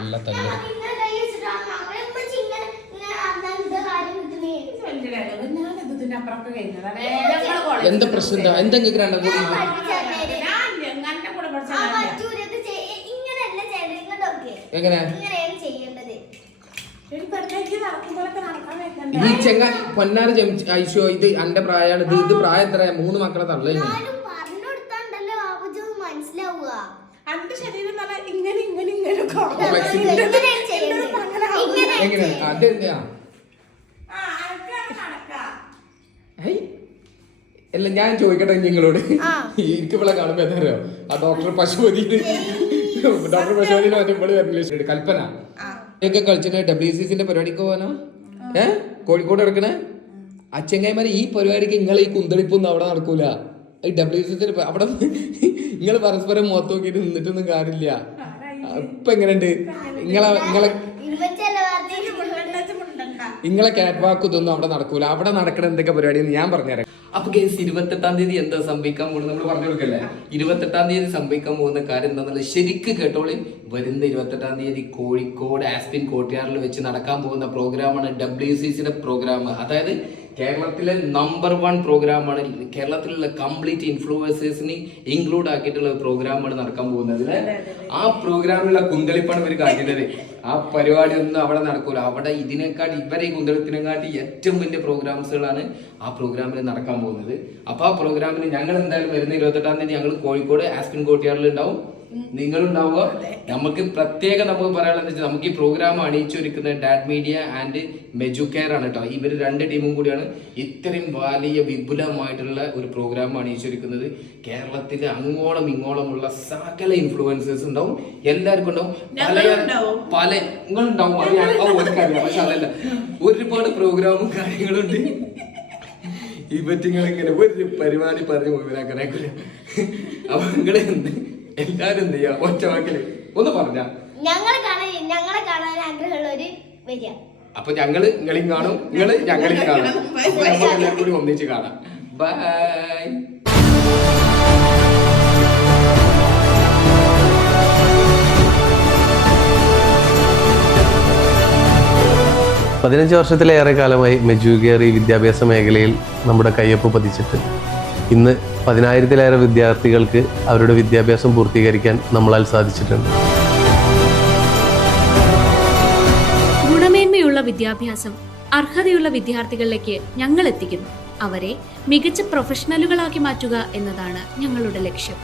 നല്ല തല്ല്. എന്താ പ്രശ്നം? എന്താ എന്തെങ്കിലും എങ്ങനെ ഈ ചെങ്ങ പൊന്നാറ് ഐശോ ഇത് എന്റെ പ്രായമാണ്. ഇത് പ്രായം എത്ര? 3 മക്കളെ തള്ളു. എങ്ങനെ അതെന്താ അല്ല ഞാൻ ചോദിക്കട്ടെ നിങ്ങളോട്. എനിക്ക് ഇവിടെ കാണുമ്പോ എന്താ അറിയോ, ആ ഡോക്ടർ പശുപതി മറ്റേ വരില്ല കൽപ്പന ഒക്കെ കളിച്ചിട്ട് WCCന്റെ പരിപാടിക്ക് പോവാനോ കോഴിക്കോട് നടക്കണേ അച്ചങ്ങായിമാര്. ഈ പരിപാടിക്ക് നിങ്ങൾ ഈ കുന്തളിപ്പൊന്നും അവിടെ നടക്കൂല. ഈ WCC അവിടെ നിങ്ങൾ പരസ്പരം മുഖത്ത് നോക്കിയിട്ട് നിന്നിട്ടൊന്നും കാര്യമില്ല. ഇപ്പൊ എങ്ങനെയുണ്ട് നിങ്ങളെ കാറ്റ് വാക്ക് ഇതൊന്നും അവിടെ നടക്കൂല. അവിടെ നടക്കണ എന്തൊക്കെ പരിപാടിയെന്ന് ഞാൻ പറഞ്ഞുതരാം. അപ്പൊ കേസ് 28-ാം തീയതി എന്താ സംഭവിക്കാൻ പോകുന്നത് നമ്മൾ പറഞ്ഞു കൊടുക്കല്ലേ. 28-ാം തീയതി സംഭവിക്കാൻ പോകുന്ന കാര്യം എന്താണെന്നുള്ളത് ശരിക്ക് കേട്ടോളി. വരുന്ന 28-ാം തീയതി കോഴിക്കോട് ആസ്പിൻ കോർട്ട്യാർഡിൽ വെച്ച് നടക്കാൻ പോകുന്ന പ്രോഗ്രാമാണ് WCCയുടെ പ്രോഗ്രാം. അതായത് കേരളത്തിലെ നമ്പർ 1 പ്രോഗ്രാമാണ്. കേരളത്തിലുള്ള കംപ്ലീറ്റ് ഇൻഫ്ലുവൻസേഴ്സിനെ ഇൻക്ലൂഡ് ആക്കിയിട്ടുള്ള പ്രോഗ്രാമാണ് നടക്കാൻ പോകുന്നത്. ആ പ്രോഗ്രാമിലുള്ള കുന്തളിപ്പാണ് ഇവർ കാട്ടുന്നത്. ആ പരിപാടി ഒന്നും അവിടെ നടക്കൂല. അവിടെ ഇതിനെക്കാട്ടി ഇവരെ ഈ കുന്തളിപ്പിനെക്കാട്ടി ഏറ്റവും വലിയ പ്രോഗ്രാംസുകളാണ് ആ പ്രോഗ്രാമിൽ നടക്കാൻ പോകുന്നത്. അപ്പൊ ആ പ്രോഗ്രാമിന് ഞങ്ങൾ എന്തായാലും വരുന്ന 28-ാം തീയതി ഞങ്ങൾ കോഴിക്കോട് ആസ്പിൻ കോർട്ട്യാർഡിൽ ഉണ്ടാവും. നിങ്ങളുണ്ടാവുക. നമുക്ക് പ്രത്യേകം നമുക്ക് പറയാനുള്ളത് വെച്ചാൽ നമുക്ക് ഈ പ്രോഗ്രാം അണിയിച്ചൊരുക്കുന്ന ഡാഡ് മീഡിയ ആൻഡ് മെജുകെയർ ആണ് കേട്ടോ. ഇവർ 2 ടീമും കൂടിയാണ് ഇത്രയും വലിയ വിപുലമായിട്ടുള്ള ഒരു പ്രോഗ്രാം അണിയിച്ചൊരുക്കുന്നത്. കേരളത്തിലെ അങ്ങോളം ഇങ്ങോളമുള്ള സകല ഇൻഫ്ലുവൻസേഴ്സ് ഉണ്ടാവും. എല്ലാവർക്കും ഉണ്ടാവും. പല നിങ്ങളുണ്ടാവും. അറിയാം. പക്ഷെ അതല്ല, ഒരുപാട് പ്രോഗ്രാമും കാര്യങ്ങളുണ്ട്. ഇവറ്റിങ്ങൾ ഇങ്ങനെ ഒരു പരിപാടി പറഞ്ഞു മുഴുവനാക്കണേ. അപ്പൊ നിങ്ങളെ എല്ലാരും എന്ത് ചെയ്യാ ഒറ്റ വാക്കില് ഒന്ന് പറഞ്ഞ ഞങ്ങളെ കാണാൻ ആഗ്രഹമുള്ളവര് വരിക. അപ്പൊ ഞങ്ങള് നിങ്ങളെയും കാണും, നിങ്ങള് ഞങ്ങളെയും കാണും. അപ്പൊ നമ്മൾ എല്ലാവരും കൂടി ഒന്നിച്ച് കാണാം. ബൈ. 15 വർഷത്തിലേറെ കാലമായി മെജുകെയർ ഈ വിദ്യാഭ്യാസ മേഖലയിൽ നമ്മുടെ കയ്യൊപ്പ് പതിച്ചിട്ട് ഇന്ന് 10,000-ലേറെ വിദ്യാർത്ഥികൾക്ക് അവരുടെ വിദ്യാഭ്യാസം പൂർത്തീകരിക്കാൻ നമ്മളാൽ സാധിച്ചിട്ടുണ്ട്. ഗുണമേന്മയുള്ള വിദ്യാഭ്യാസം അർഹതയുള്ള വിദ്യാർത്ഥികളിലേക്ക് ഞങ്ങൾ എത്തിക്കുന്നു. അവരെ മികച്ച പ്രൊഫഷണലുകളാക്കി മാറ്റുക എന്നതാണ് ഞങ്ങളുടെ ലക്ഷ്യം.